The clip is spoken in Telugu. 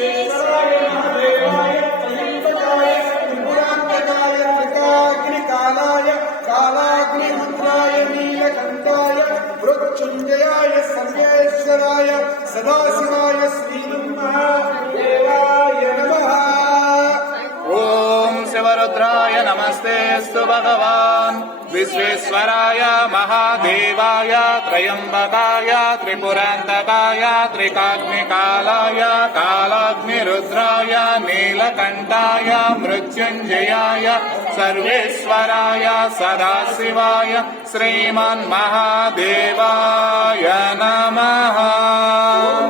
విశ్వేశ్వరాయ మహాదేవాయ త్రయంబకాయ త్రిపురాంతకాయ త్రికాగ్నికాలాయ కాలాగ్నిరుద్రాయ నీలకంఠాయ మృత్యుంజయాయ సర్వేశ్వరాయ సదాశివాయ శ్రీమహాదేవాయ నమః ఓం శివరుద్రాయ నమస్తేస్తు భగవాన్ విశ్వేశ్వరాయ మహాదేవాయ త్రయంబకాయ త్రిపురాంతకాయ త్రికాగ్నికాలాయ కాలాగ్నిరుద్రాయ నీలకంఠాయ మృత్యుంజయాయ సర్వేశ్వరాయ సదాశివాయ శ్రీమన్ మహాదేవాయ నమః ఓం